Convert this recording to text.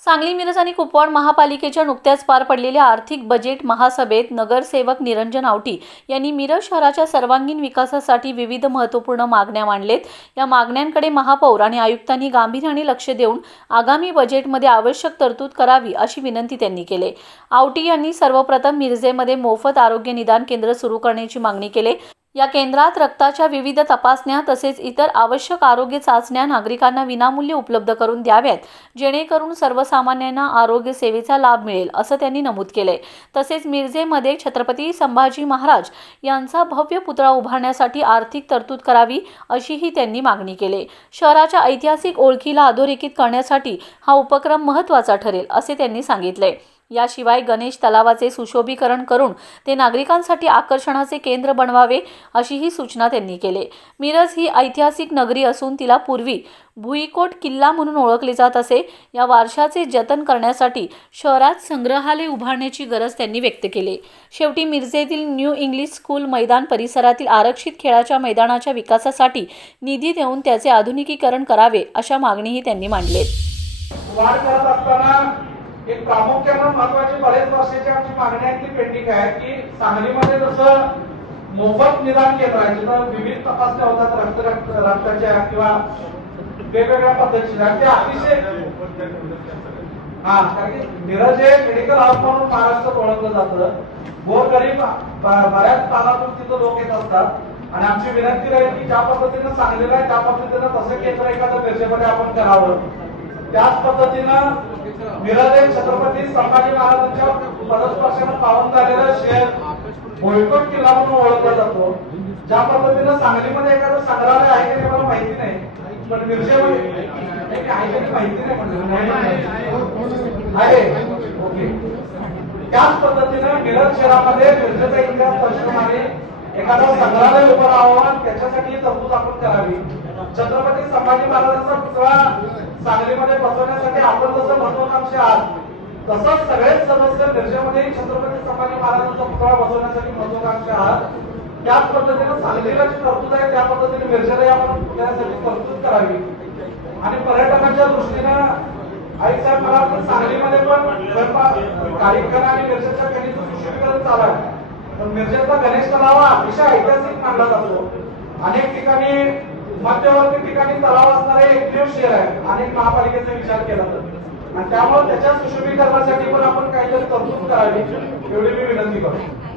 सांगली, मिरज आणि कुपवाड महापालिकेच्या नुकत्याच पार पडलेल्या आर्थिक बजेट महासभेत नगरसेवक निरंजन आवटी यांनी मिरज शहराच्या सर्वांगीण विकासासाठी विविध महत्त्वपूर्ण मागण्या मांडलेत। या मागण्यांकडे महापौर आणि आयुक्तांनी गांभीर्याने लक्ष देऊन आगामी बजेटमध्ये आवश्यक तरतूद करावी अशी विनंती त्यांनी केली। आवटी यांनी सर्वप्रथम मिरजेमध्ये मोफत आरोग्य निदान केंद्र सुरू करण्याची मागणी केली। या केंद्रात रक्ताच्या विविध तपासण्या तसेच इतर आवश्यक आरोग्य चाचण्या नागरिकांना विनामूल्य उपलब्ध करून द्याव्यात, जेणेकरून सर्वसामान्यांना आरोग्य सेवेचा लाभ मिळेल असं त्यांनी नमूद केले। तसेच मिरजेमध्ये छत्रपती संभाजी महाराज यांचा भव्य पुतळा उभारण्यासाठी आर्थिक तरतूद करावी अशीही त्यांनी मागणी केली। शहराच्या ऐतिहासिक ओळखीला अधोरेखित करण्यासाठी हा उपक्रम महत्त्वाचा ठरेल असे त्यांनी सांगितले। याशिवाय गणेश तलावाचे सुशोभीकरण करून ते नागरिकांसाठी आकर्षणाचे केंद्र बनवावे अशीही सूचना त्यांनी केली। मिरज ही ऐतिहासिक नगरी असून तिला पूर्वी भुईकोट किल्ला म्हणून ओळखले जात असे। या वारशाचे जतन करण्यासाठी शहरात संग्रहालय उभारण्याची गरज त्यांनी व्यक्त केली। शेवटी मिरजेतील न्यू इंग्लिश स्कूल मैदान परिसरातील आरक्षित खेळाच्या मैदानाच्या विकासासाठी निधी देऊन त्याचे आधुनिकीकरण करावे अशा मागणीही त्यांनी मांडलेत। एक प्रामुख्याने महत्त्वाची बरेच वर्षाची आमची मागणी आहे की पेंडिंग आहे की सांगलीमध्ये जसं मोफत निदान केंद्र आहे जिथं विविध तपासण्या होतात रक्ताच्या किंवा वेगवेगळ्या पद्धतीच्या ते अतिशय कारण की मिरज हे मेडिकल हाऊस म्हणून महाराष्ट्रात ओळखलं जातं। गोरगरीब बऱ्याच स्थानातून तिथं लोक येत असतात आणि आमची विनंती राहील की ज्या पद्धतीनं सांगलेलं आहे त्या पद्धतीनं तसं केंद्र एखाद्या मिरजेमध्ये आपण करावं। त्याच पद्धतीनं मिरज हे छत्रपती संभाजी महाराजांच्या पदस्पर्शाने पावन झालेलं शहर भुईकोट किल्ला म्हणून ओळखला जातो। ज्या पद्धतीनं सांगलीमध्ये एखादं संग्रहालय आहे की मला माहिती नाही, पण मिरजेमध्ये माहिती नाही आहे। ओके, त्याच पद्धतीनं मिरज शहरामध्ये मिरजेचा इतिहास दर्शवणारे एखादा संग्रहालय उभं राहावं, त्याच्यासाठी तरतूद आपण करावी। छत्रपती संभाजी महाराजांचा पुतळा सांगलीमध्ये बसवण्यासाठी आपण जसं महत्वाकांक्षी आहात तसंच सगळेच सदस्य मिरजेमध्ये छत्रपती संभाजी महाराजांचा पुतळा बसवण्यासाठी महत्वाकांक्षी आहात। त्याच पद्धतीने सांगलीला जी तरतूद आहे त्या पद्धतीने मिरजेला आपण पुतळ्यासाठी तरतूद करावी। आणि पर्यटनाच्या दृष्टीनं आई साहेब मला वाटतं सांगलीमध्ये पण कार्यक्रम आणि मिरजेच्या गणेशाचं सुशोभीकरण चालू आहे, पण मिरजेचा गणेश तलाव हा अतिशय ऐतिहासिक मानला जातो। अनेक ठिकाणी मध्यवर्ती ठिकाणी तलाव असणारे एकमेव शहर आहे अनेक महापालिकेचा विचार केला तर, आणि त्यामुळे त्याच्या सुशोभीकरणासाठी पण आपण काहीतरी तरतूद करावी एवढी मी विनंती करतो।